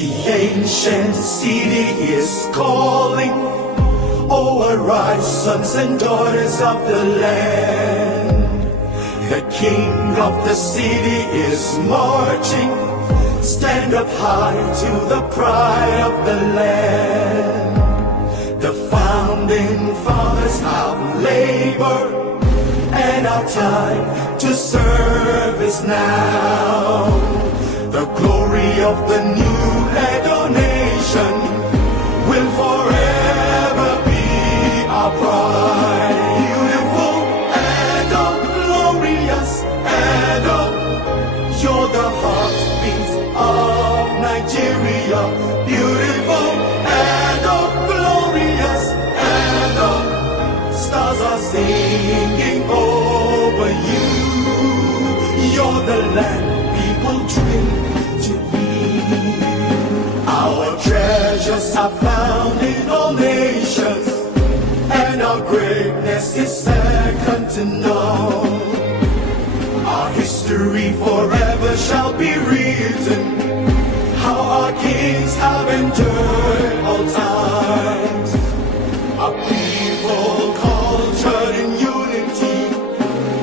The ancient city is calling. Oh, arise, sons and daughters of the land. The king of the city is marching. Stand up high to the pride of the land. The founding fathers have labored, and our time to serve is now. The glory of the new Edo nation will forever be our pride. Beautiful Edo, glorious Edo, you're the heartbeat of Nigeria. Beautiful Edo, glorious Edo, stars are singing over you. You're the land people dream to be. Our treasures are found in all nations, and our greatness is second to none. Our history forever shall be written, how our kings have endured all times. Our people cultured in unity,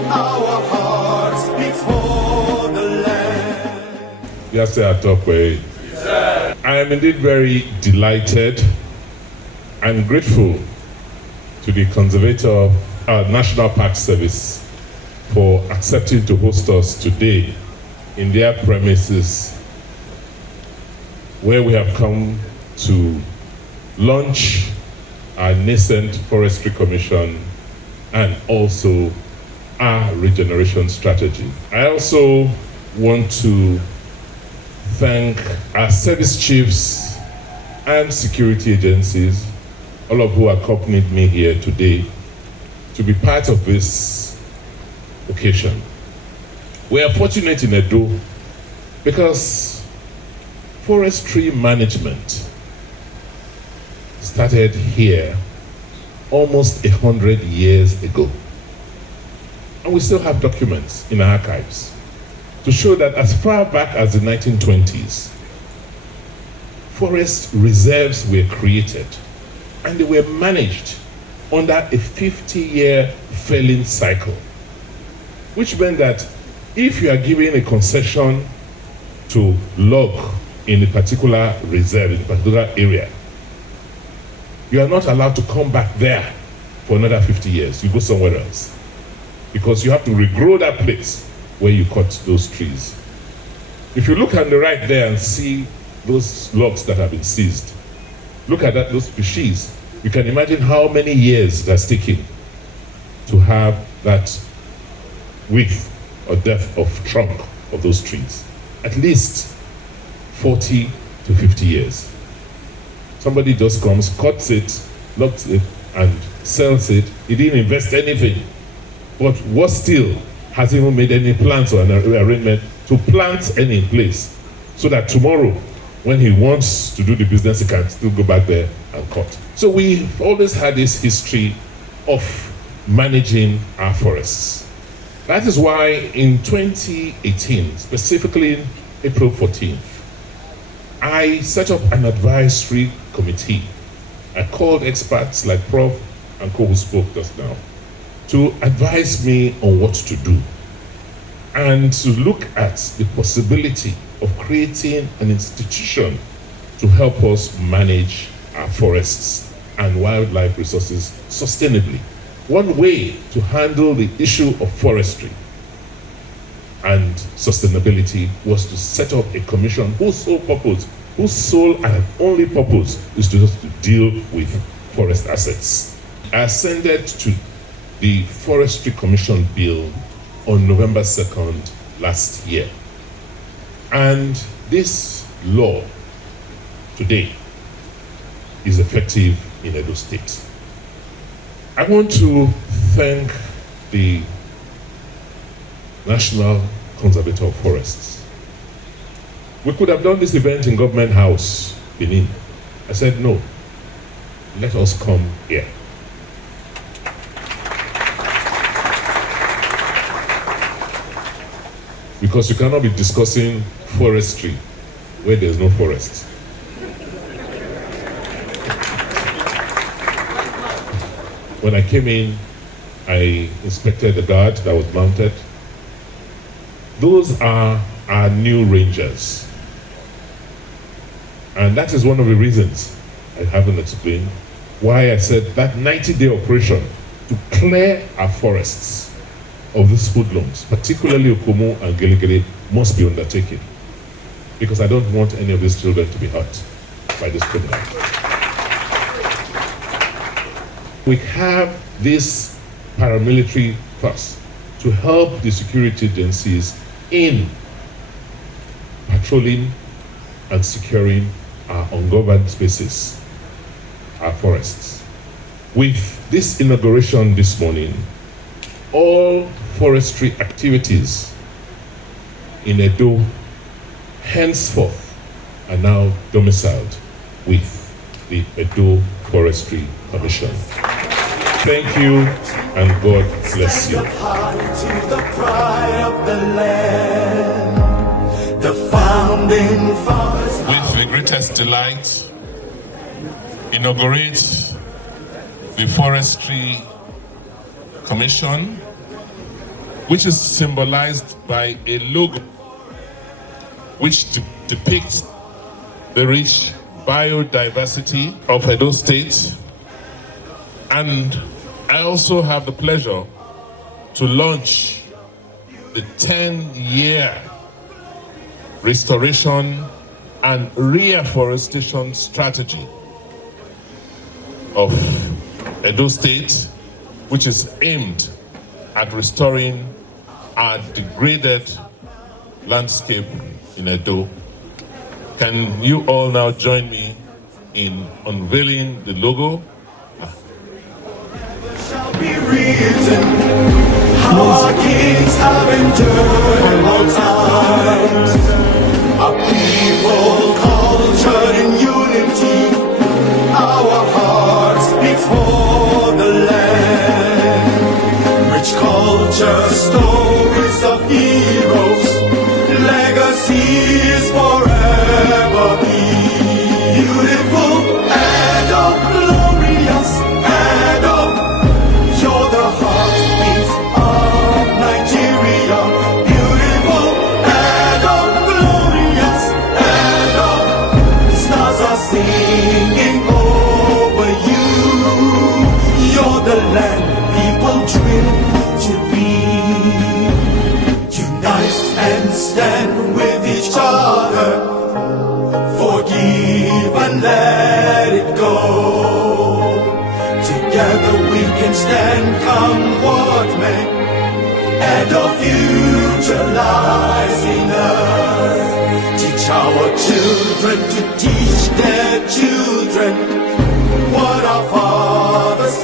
our hearts beat for the land. Yes, sir, Tokwe. I am indeed very delighted and grateful to the conservator of our National Park Service for accepting to host us today in their premises, where we have come to launch our nascent Forestry Commission and also our regeneration strategy. I also want to thank our service chiefs and security agencies, all of who accompanied me here today to be part of this occasion. We are fortunate in Edo because forestry management started here almost 100 years ago. And we still have documents in our archives to show that as far back as the 1920s, forest reserves were created and they were managed under a 50-year felling cycle, which meant that if you are given a concession to log in a particular reserve, in a particular area, you are not allowed to come back there for another 50 years. You go somewhere else, because you have to regrow that place where you cut those trees. If you look on the right there and see those logs that have been seized, look at that, those species. You can imagine how many years that's taking to have that width or depth of trunk of those trees. At least 40 to 50 years. Somebody just comes, cuts it, logs it, and sells it. He didn't invest anything. But what still hasn't even made any plans or an arrangement to plant any in place, so that tomorrow, when he wants to do the business, he can still go back there and cut. So we've always had this history of managing our forests. That is why in 2018, specifically April 14th, I set up an advisory committee. I called experts like Prof. and Co, who spoke just now, to advise me on what to do and to look at the possibility of creating an institution to help us manage our forests and wildlife resources sustainably. One way to handle the issue of forestry and sustainability was to set up a commission whose sole and only purpose is to just to deal with forest assets. I ascended to the Forestry Commission bill on November 2nd last year. And this law today is effective in Edo State. I want to thank the National Conservator of Forests. We could have done this event in Government House, Benin. I said, no, let us come here. Because you cannot be discussing forestry where there's no forest. When I came in, I inspected the guard that was mounted. Those are our new rangers. And that is one of the reasons I haven't explained why I said that 90-day operation to clear our forests of these hoodlums, particularly Okumu and Gelegele, must be undertaken. Because I don't want any of these children to be hurt by this criminal. We have this paramilitary force to help the security agencies in patrolling and securing our ungoverned spaces, our forests. With this inauguration this morning, all forestry activities in Edo henceforth are now domiciled with the Edo Forestry Commission. Thank you, and God bless you. To the pride of the land, the founding fathers. With the greatest delight, inaugurate the Forestry Commission, which is symbolized by a logo which depicts the rich biodiversity of Edo State. And I also have the pleasure to launch the 10-year restoration and reforestation strategy of Edo State, which is aimed at restoring our degraded landscape in Edo. Can you all now join me in unveiling the logo? Shall be written how our kings have endured all times. A people cultured in unity, our hearts beat for the land. Rich culture, stories of heroes, legacies forever be. Beautiful Edo, glorious Edo, you're the heartbeat of Nigeria. Beautiful Edo, glorious Edo, stars are singing over you. You're the land people dream to be. Unite and stand with each other. Forgive and let it go. Together we can stand, come what may. And our future lies in us. Teach our children to teach their children what our fathers